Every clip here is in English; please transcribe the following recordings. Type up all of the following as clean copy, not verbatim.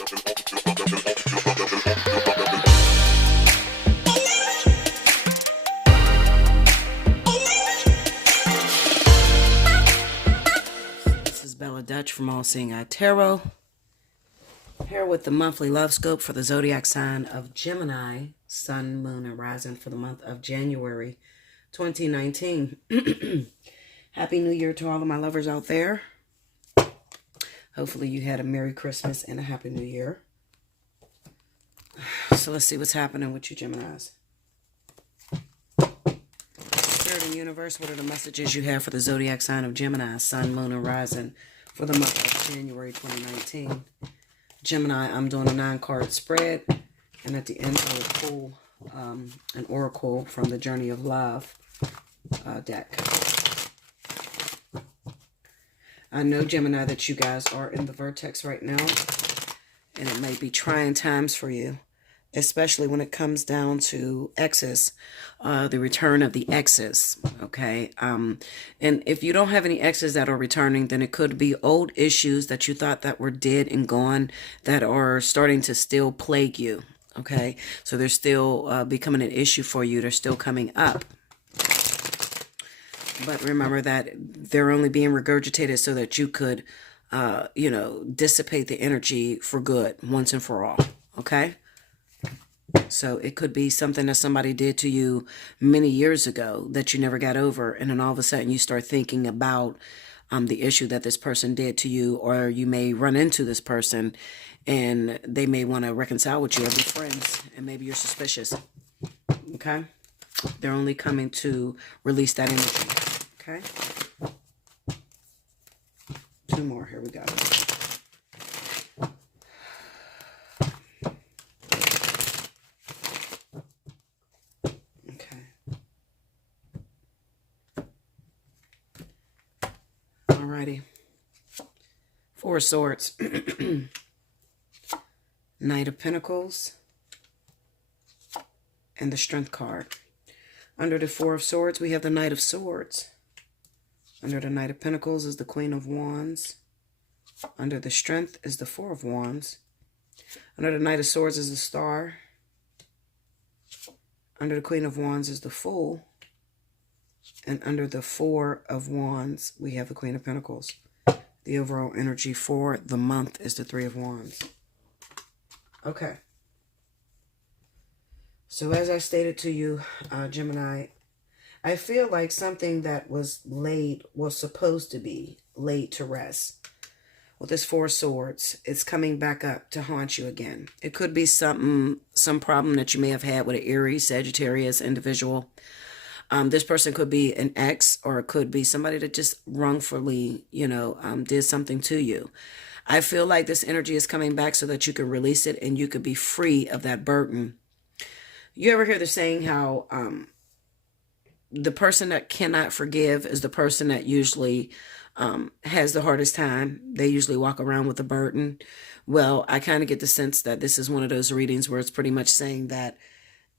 This is Bella Dutch from Allseeingeyetarot, here with the monthly love scope for the zodiac sign of Gemini, Sun, Moon, and Rising for the month of January 2019. Happy New Year to all of my lovers out there. Hopefully you had a Merry Christmas and a Happy New Year. So let's see what's happening with you Geminis. Spirit and Universe, what are the messages you have for the zodiac sign of Gemini, Sun, Moon, and Rising for the month of January 2019? Gemini, I'm doing a 9-card spread, and at the end I will pull an oracle from the Journey of Love deck. I know, Gemini, that you guys are in the vertex right now, and it may be trying times for you, especially when it comes down to exes, the return of the exes, okay? And if you don't have any exes that are returning, then it could be old issues that you thought that were dead and gone that are starting to still plague you, okay? So they're still becoming an issue for you. They're still coming up. But remember that they're only being regurgitated so that you could, dissipate the energy for good once and for all, okay? So it could be something that somebody did to you many years ago that you never got over. And then all of a sudden you start thinking about the issue that this person did to you, or you may run into this person and they may want to reconcile with you or be friends. And maybe you're suspicious. Okay. They're only coming to release that energy. Okay. 2 more. Here we go. Alrighty. 4 of Swords. Knight of Pentacles. And the Strength card. Under the 4 of Swords, we have the Knight of Swords. Under the Knight of Pentacles is the Queen of Wands. Under the Strength is the 4 of Wands. Under the Knight of Swords is the Star. Under the Queen of Wands is the Fool. And under the 4 of Wands, we have the Queen of Pentacles. The overall energy for the month is the 3 of Wands. Okay. So as I stated to you, Gemini, I feel like something that was supposed to be laid to rest. With this 4 of Swords, it's coming back up to haunt you again. It could be some problem that you may have had with an Aries, Sagittarius individual. This person could be an ex, or it could be somebody that just wrongfully, did something to you. I feel like this energy is coming back so that you can release it and you could be free of that burden. You ever hear the saying how the person that cannot forgive is the person that usually has the hardest time? They usually walk around with a burden. Well, I kind of get the sense that this is one of those readings where it's pretty much saying that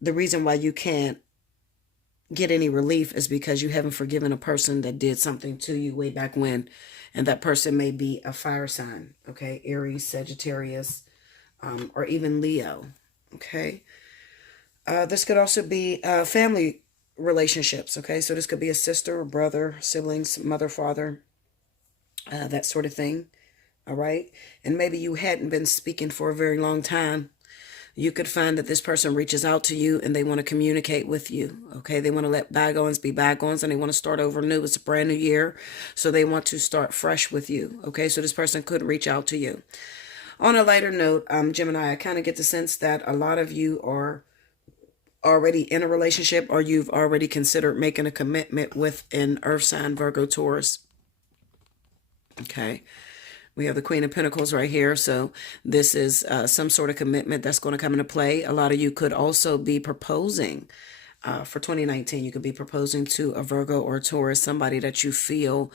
the reason why you can't get any relief is because you haven't forgiven a person that did something to you way back when. And that person may be a fire sign, okay? Aries, Sagittarius, or even Leo, okay? This could also be family relationships, okay? So this could be a sister, a brother, siblings, mother, father, that sort of thing, all right? And maybe you hadn't been speaking for a very long time. You could find that this person reaches out to you and they want to communicate with you, okay? They want to let bygones be bygones and they want to start over new. It's a brand new year, so they want to start fresh with you, okay? So this person could reach out to you. On a lighter note, Gemini, I kind of get the sense that a lot of you are already in a relationship, or you've already considered making a commitment with an Earth sign, Virgo, Taurus, okay? We have the Queen of Pentacles right here. So this is some sort of commitment that's going to come into play. A lot of you could also be proposing for 2019. You could be proposing to a Virgo or a Taurus, somebody that you feel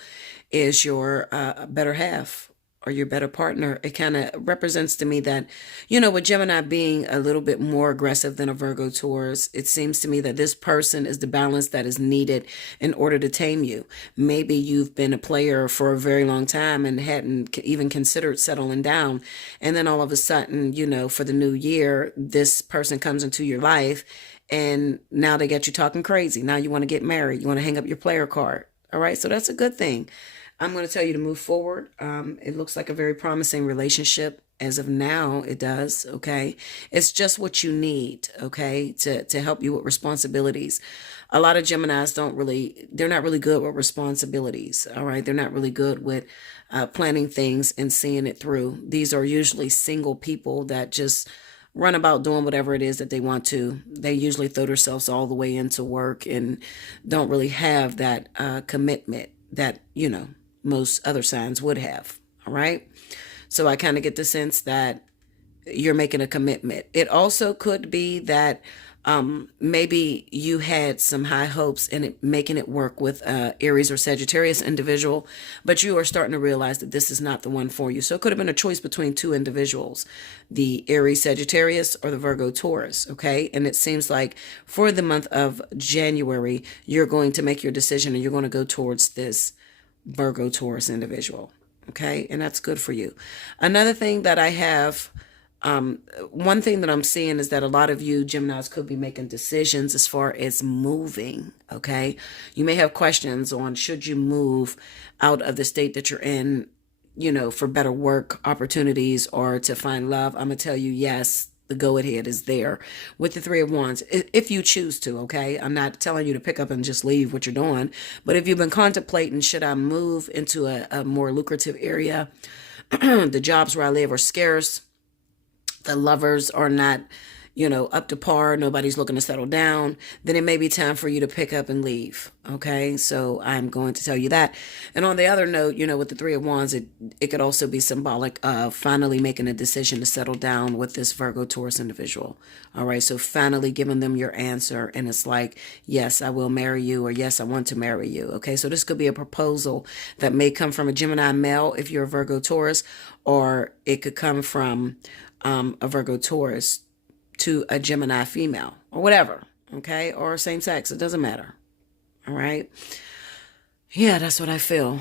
is your better half. or your better partner, it kind of represents to me that, with Gemini being a little bit more aggressive than a Virgo Taurus, it seems to me that this person is the balance that is needed in order to tame you. Maybe you've been a player for a very long time and hadn't even considered settling down. And then all of a sudden, for the new year, this person comes into your life and now they get you talking crazy. Now you want to get married. You want to hang up your player card. All right. So that's a good thing. I'm going to tell you to move forward. It looks like a very promising relationship. As of now, it does. Okay. It's just what you need. Okay. To help you with responsibilities. A lot of Geminis they're not really good with responsibilities. All right. They're not really good with planning things and seeing it through. These are usually single people that just run about doing whatever it is that they want to. They usually throw themselves all the way into work and don't really have that commitment that, most other signs would have. All right. So I kind of get the sense that you're making a commitment. It also could be that maybe you had some high hopes in it, making it work with Aries or Sagittarius individual, but you are starting to realize that this is not the one for you. So it could have been a choice between two individuals, the Aries Sagittarius or the Virgo Taurus. Okay. And it seems like for the month of January, you're going to make your decision and you're going to go towards this Virgo Taurus individual. Okay. And that's good for you. Another thing that I have, one thing that I'm seeing is that a lot of you Geminis could be making decisions as far as moving. Okay. You may have questions on should you move out of the state that you're in, for better work opportunities or to find love. I'm going to tell you, yes, the go ahead is there with the Three of Wands, if you choose to. Okay. I'm not telling you to pick up and just leave what you're doing, but if you've been contemplating, should I move into a more lucrative area? The jobs where I live are scarce. The lovers are not, up to par. Nobody's looking to settle down. Then it may be time for you to pick up and leave. Okay. So I'm going to tell you that. And on the other note, with the Three of Wands, it could also be symbolic of finally making a decision to settle down with this Virgo Taurus individual. All right. So finally giving them your answer. And it's like, yes, I will marry you, or yes, I want to marry you. Okay. So this could be a proposal that may come from a Gemini male if you're a Virgo Taurus, or it could come from a Virgo Taurus to a Gemini female or whatever. Okay. Or same sex. It doesn't matter. All right. Yeah, that's what I feel.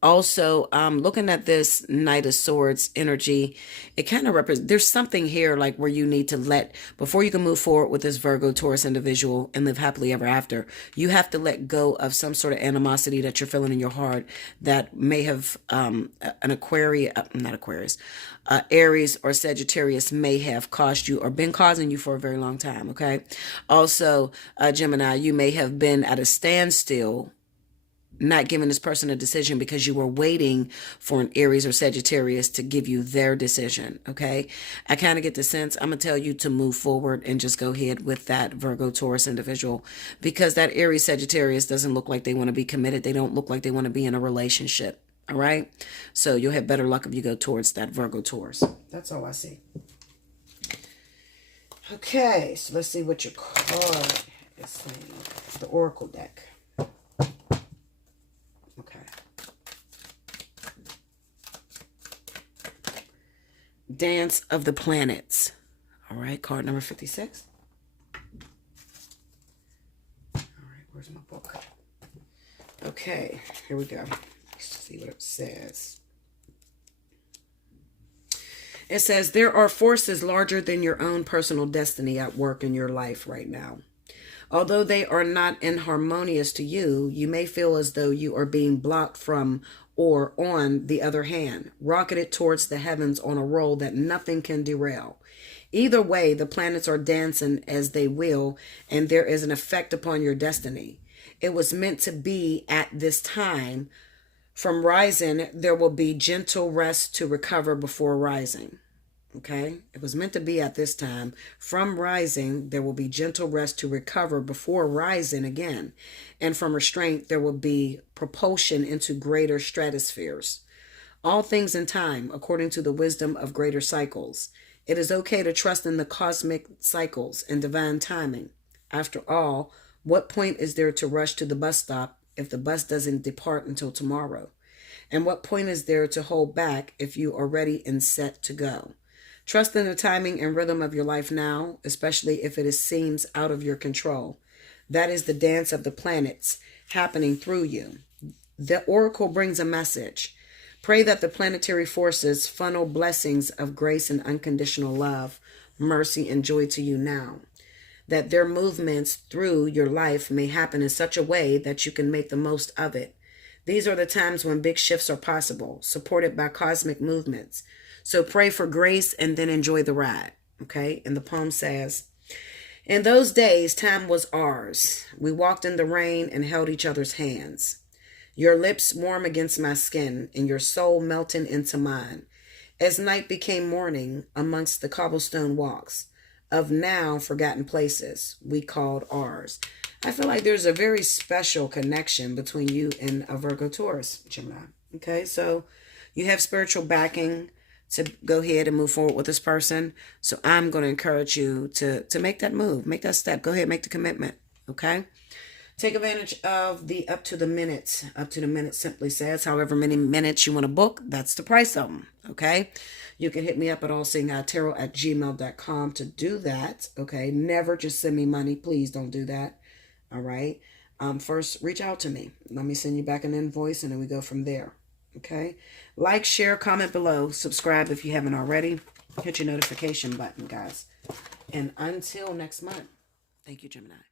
Also, looking at this Knight of Swords energy, it kind of represents, there's something here like where you need to before you can move forward with this Virgo Taurus individual and live happily ever after, you have to let go of some sort of animosity that you're feeling in your heart that may have Aries or Sagittarius may have caused you or been causing you for a very long time. Okay. Also, Gemini, you may have been at a standstill, not giving this person a decision because you were waiting for an Aries or Sagittarius to give you their decision. Okay. I kind of get the sense I'm going to tell you to move forward and just go ahead with that Virgo Taurus individual, because that Aries Sagittarius doesn't look like they want to be committed. They don't look like they want to be in a relationship. All right. So you'll have better luck if you go towards that Virgo Taurus. That's all I see. Okay. So let's see what your card is saying. The Oracle deck. Okay. Dance of the Planets. All right, card number 56. All right, where's my book? Okay, here we go. Let's see what it says. It says, there are forces larger than your own personal destiny at work in your life right now. Although they are not inharmonious to you, you may feel as though you are being blocked from, or on the other hand, rocketed towards the heavens on a roll that nothing can derail. Either way, the planets are dancing as they will, and there is an effect upon your destiny. It was meant to be at this time. From rising, there will be gentle rest to recover before rising. Okay, it was meant to be at this time. From rising, there will be gentle rest to recover before rising again. And from restraint, there will be propulsion into greater stratospheres. All things in time, according to the wisdom of greater cycles. It is okay to trust in the cosmic cycles and divine timing. After all, what point is there to rush to the bus stop if the bus doesn't depart until tomorrow? And what point is there to hold back if you are ready and set to go? Trust in the timing and rhythm of your life now, especially if it seems out of your control. That is the dance of the planets happening through you. The oracle brings a message. Pray that the planetary forces funnel blessings of grace and unconditional love, mercy, and joy to you now. That their movements through your life may happen in such a way that you can make the most of it. These are the times when big shifts are possible, supported by cosmic movements. So pray for grace and then enjoy the ride. Okay? And the poem says, in those days, time was ours. We walked in the rain and held each other's hands. Your lips warm against my skin and your soul melting into mine. As night became morning amongst the cobblestone walks of now forgotten places we called ours. I feel like there's a very special connection between you and a Virgo Taurus, Gemini. Okay, so you have spiritual backing to go ahead and move forward with this person. So I'm going to encourage you to make that move, make that step. Go ahead, make the commitment. Okay. Take advantage of the up to the minutes. Up to the minute simply says however many minutes you want to book, that's the price of them. Okay. You can hit me up at allseeingeyetarot@gmail.com to do that. Okay. Never just send me money. Please don't do that. All right. First, reach out to me. Let me send you back an invoice and then we go from there. Okay. Like, share, comment below. Subscribe if you haven't already. Hit your notification button, guys. And until next month, thank you, Gemini.